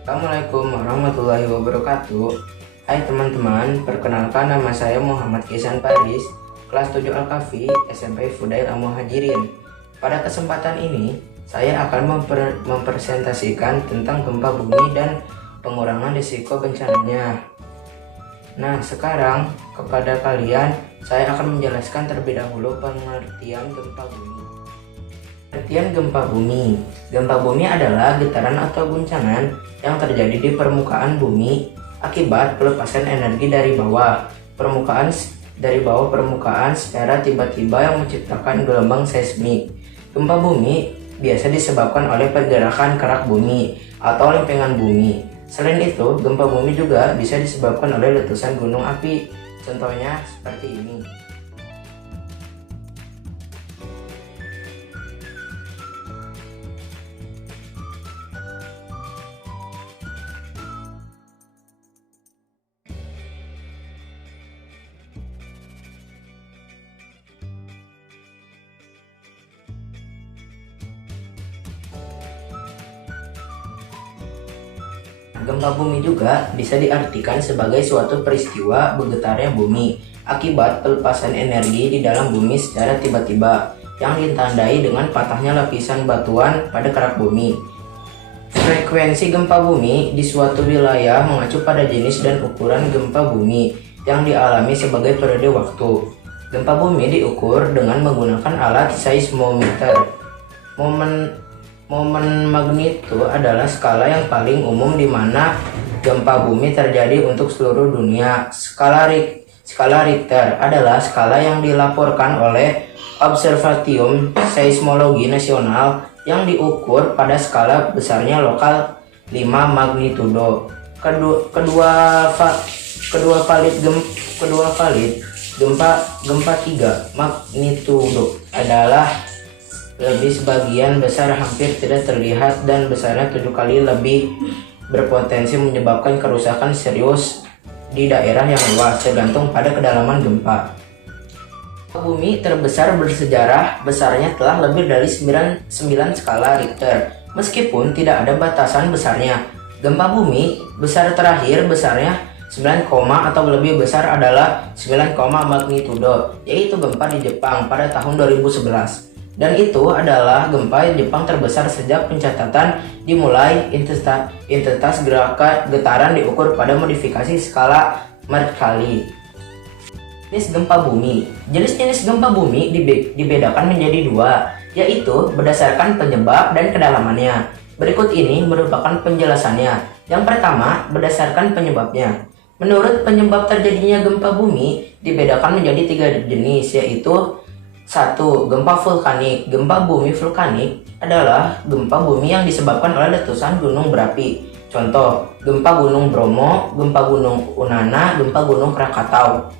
Assalamualaikum warahmatullahi wabarakatuh. Hai teman-teman, perkenalkan nama saya Muhammad Ihsan Paris, kelas 7 Al-Kafi, SMP Fudail Al-Muhajirin. Pada kesempatan ini, saya akan mempresentasikan tentang gempa bumi dan pengurangan risiko bencananya. Nah, sekarang kepada kalian, saya akan menjelaskan terlebih dahulu pengertian gempa bumi. Pengertian gempa bumi. Gempa bumi adalah getaran atau guncangan yang terjadi di permukaan bumi akibat pelepasan energi dari bawah permukaan secara tiba-tiba yang menciptakan gelombang seismik. Gempa bumi biasa disebabkan oleh pergerakan kerak bumi atau lempengan bumi. Selain itu, gempa bumi juga bisa disebabkan oleh letusan gunung api. Contohnya seperti ini. Gempa bumi juga bisa diartikan sebagai suatu peristiwa bergetarnya bumi akibat pelepasan energi di dalam bumi secara tiba-tiba yang ditandai dengan patahnya lapisan batuan pada kerak bumi. Frekuensi gempa bumi di suatu wilayah mengacu pada jenis dan ukuran gempa bumi yang dialami sebagai periode waktu. Gempa bumi diukur dengan menggunakan alat seismometer. Momen magnitudo adalah skala yang paling umum di mana gempa bumi terjadi untuk seluruh dunia. Skala Richter adalah skala yang dilaporkan oleh Observatorium Seismologi Nasional yang diukur pada skala besarnya lokal 5 magnitudo. Kedua valid gempa 3 magnitudo adalah lebih sebagian besar hampir tidak terlihat dan besarnya 7 kali lebih berpotensi menyebabkan kerusakan serius di daerah yang luas tergantung pada kedalaman gempa. Bumi terbesar bersejarah besarnya telah lebih dari 9 skala Richter meskipun tidak ada batasan besarnya. Gempa bumi besar terakhir besarnya 9, atau lebih besar adalah 9, magnitudo, yaitu gempa di Jepang pada tahun 2011. Dan itu adalah gempa Jepang terbesar sejak pencatatan dimulai. Intensitas getaran diukur pada modifikasi skala Mercalli. Jenis gempa bumi. Jenis-jenis gempa bumi dibedakan menjadi 2, yaitu berdasarkan penyebab dan kedalamannya. Berikut ini merupakan penjelasannya. Yang pertama, berdasarkan penyebabnya. Menurut penyebab terjadinya gempa bumi dibedakan menjadi 3 jenis, yaitu 1. Gempa vulkanik. Gempa bumi vulkanik adalah gempa bumi yang disebabkan oleh letusan gunung berapi. Contoh, gempa gunung Bromo, gempa gunung Unana, gempa gunung Krakatau.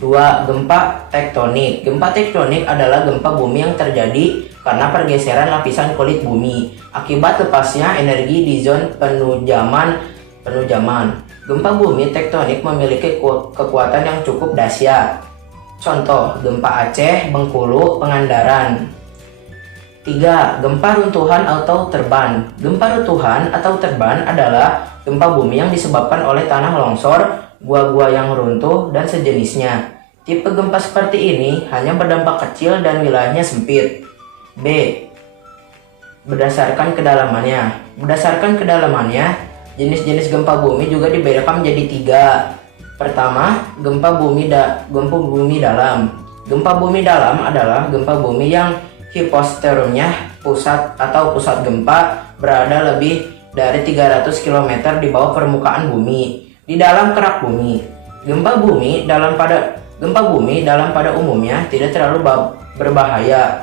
2. Gempa tektonik. Gempa tektonik adalah gempa bumi yang terjadi karena pergeseran lapisan kulit bumi akibat lepasnya energi di zona penujaman. Gempa bumi tektonik memiliki kekuatan yang cukup dahsyat. Contoh, gempa Aceh, Bengkulu, Pangandaran. 3. Gempa runtuhan atau terban. Gempa runtuhan atau terban adalah gempa bumi yang disebabkan oleh tanah longsor, gua-gua yang runtuh, dan sejenisnya. Tipe gempa seperti ini hanya berdampak kecil dan wilayahnya sempit. B. Berdasarkan kedalamannya. Berdasarkan kedalamannya, jenis-jenis gempa bumi juga dibedakan menjadi 3. Pertama, gempa bumi dalam. Gempa bumi dalam adalah gempa bumi yang hipostenusnya pusat gempa berada lebih dari 300 km di bawah permukaan bumi, di dalam kerak bumi. Gempa bumi dalam pada umumnya tidak terlalu berbahaya.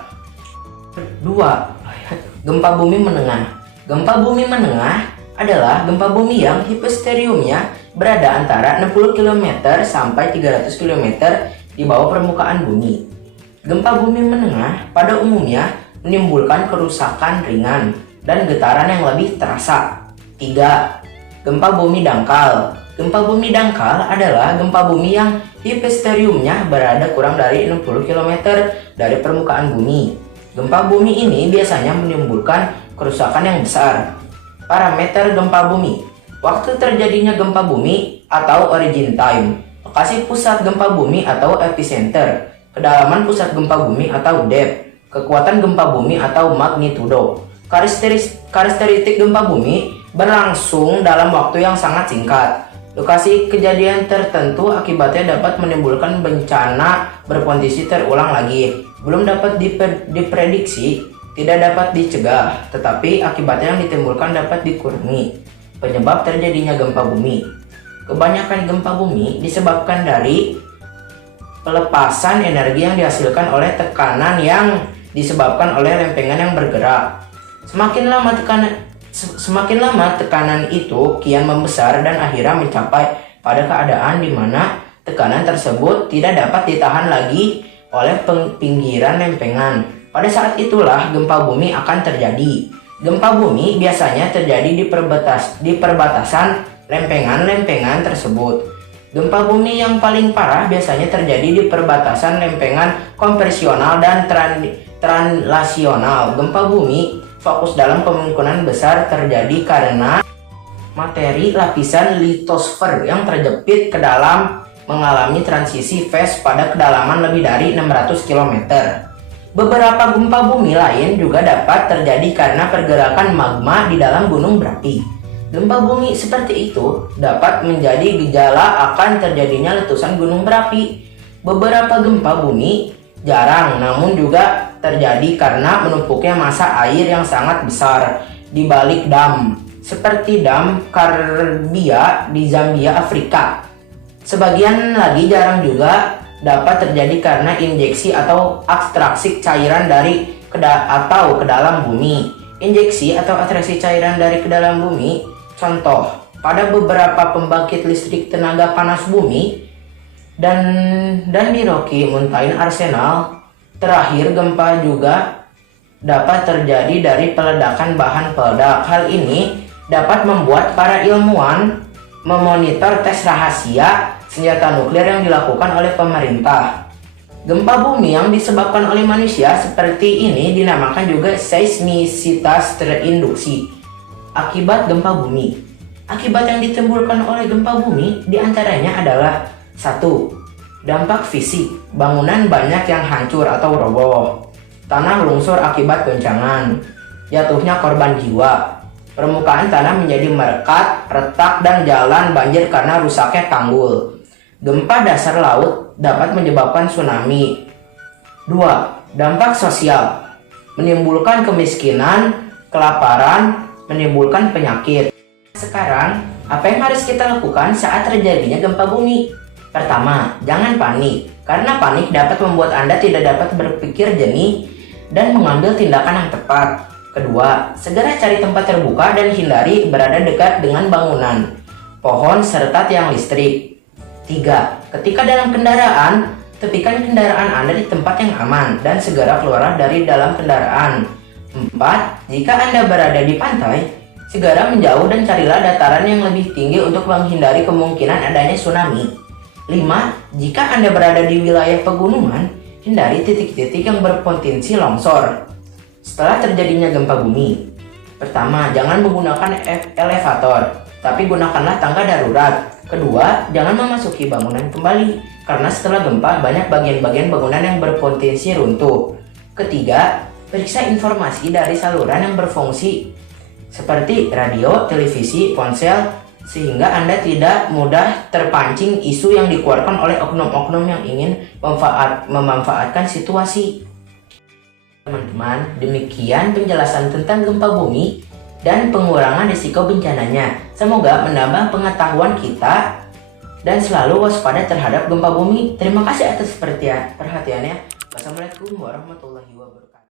2. Gempa bumi menengah. Gempa bumi menengah adalah gempa bumi yang hipostenusnya berada antara 60 km sampai 300 km di bawah permukaan bumi. Gempa bumi menengah pada umumnya menimbulkan kerusakan ringan dan getaran yang lebih terasa. 3. Gempa bumi dangkal. Gempa bumi dangkal adalah gempa bumi yang hipostenusnya berada kurang dari 60 km dari permukaan bumi. Gempa bumi ini biasanya menimbulkan kerusakan yang besar. Parameter gempa bumi. Waktu terjadinya gempa bumi atau origin time. Lokasi pusat gempa bumi atau epicenter. Kedalaman pusat gempa bumi atau depth. Kekuatan gempa bumi atau magnitudo. Karakteristik gempa bumi berlangsung dalam waktu yang sangat singkat. Lokasi kejadian tertentu akibatnya dapat menimbulkan bencana berpotensi terulang lagi. Belum dapat diprediksi, tidak dapat dicegah, tetapi akibatnya yang ditimbulkan dapat dikurangi. Penyebab terjadinya gempa bumi. Kebanyakan gempa bumi disebabkan dari pelepasan energi yang dihasilkan oleh tekanan yang disebabkan oleh lempengan yang bergerak. Semakin lama tekanan itu kian membesar dan akhirnya mencapai pada keadaan di mana tekanan tersebut tidak dapat ditahan lagi oleh pinggiran lempengan. Pada saat itulah gempa bumi akan terjadi. Gempa bumi biasanya terjadi di perbatasan lempengan-lempengan tersebut. Gempa bumi yang paling parah biasanya terjadi di perbatasan lempengan kompresional dan translasional. Gempa bumi fokus dalam kemungkinan besar terjadi karena materi lapisan litosfer yang terjepit ke dalam mengalami transisi fase pada kedalaman lebih dari 600 km. Beberapa gempa bumi lain juga dapat terjadi karena pergerakan magma di dalam gunung berapi. Gempa bumi seperti itu dapat menjadi gejala akan terjadinya letusan gunung berapi. Beberapa gempa bumi jarang namun juga terjadi karena menumpuknya massa air yang sangat besar di balik dam, seperti dam Karbia di Zambia, Afrika. Sebagian lagi jarang juga dapat terjadi karena injeksi atau ekstraksi cairan dari ke dalam bumi. Injeksi atau ekstraksi cairan dari ke dalam bumi, contoh pada beberapa pembangkit listrik tenaga panas bumi dan di Rocky Mountain Arsenal. Terakhir, gempa juga dapat terjadi dari peledakan bahan peledak. Hal ini dapat membuat para ilmuwan memonitor tes rahasia senjata nuklir yang dilakukan oleh pemerintah. Gempa bumi yang disebabkan oleh manusia seperti ini dinamakan juga seismisitas terinduksi. Akibat gempa bumi. Akibat yang ditimbulkan oleh gempa bumi diantaranya adalah 1. Dampak fisik, bangunan banyak yang hancur atau roboh. Tanah lungsur akibat goncangan. Jatuhnya korban jiwa. Permukaan tanah menjadi merekat, retak, dan jalan banjir karena rusaknya tanggul. Gempa dasar laut dapat menyebabkan tsunami. 2. Dampak sosial, menimbulkan kemiskinan, kelaparan, menimbulkan penyakit. Sekarang, apa yang harus kita lakukan saat terjadinya gempa bumi? Pertama, jangan panik, karena panik dapat membuat Anda tidak dapat berpikir jernih dan mengambil tindakan yang tepat. Kedua, segera cari tempat terbuka dan hindari berada dekat dengan bangunan, pohon, serta tiang listrik. 3. Ketika dalam kendaraan, tepikan kendaraan Anda di tempat yang aman dan segera keluar dari dalam kendaraan. 4. Jika Anda berada di pantai, segera menjauh dan carilah dataran yang lebih tinggi untuk menghindari kemungkinan adanya tsunami. 5. Jika Anda berada di wilayah pegunungan, hindari titik-titik yang berpotensi longsor. Setelah terjadinya gempa bumi, pertama, jangan menggunakan elevator, tapi gunakanlah tangga darurat. Kedua, jangan memasuki bangunan kembali, karena setelah gempa banyak bagian-bagian bangunan yang berpotensi runtuh. Ketiga, periksa informasi dari saluran yang berfungsi seperti radio, televisi, ponsel, sehingga Anda tidak mudah terpancing isu yang dikeluarkan oleh oknum-oknum yang ingin memanfaatkan situasi. Teman-teman, demikian penjelasan tentang gempa bumi dan pengurangan risiko bencananya. Semoga menambah pengetahuan kita dan selalu waspada terhadap gempa bumi. Terima kasih atas perhatiannya. Wassalamualaikum warahmatullahi wabarakatuh.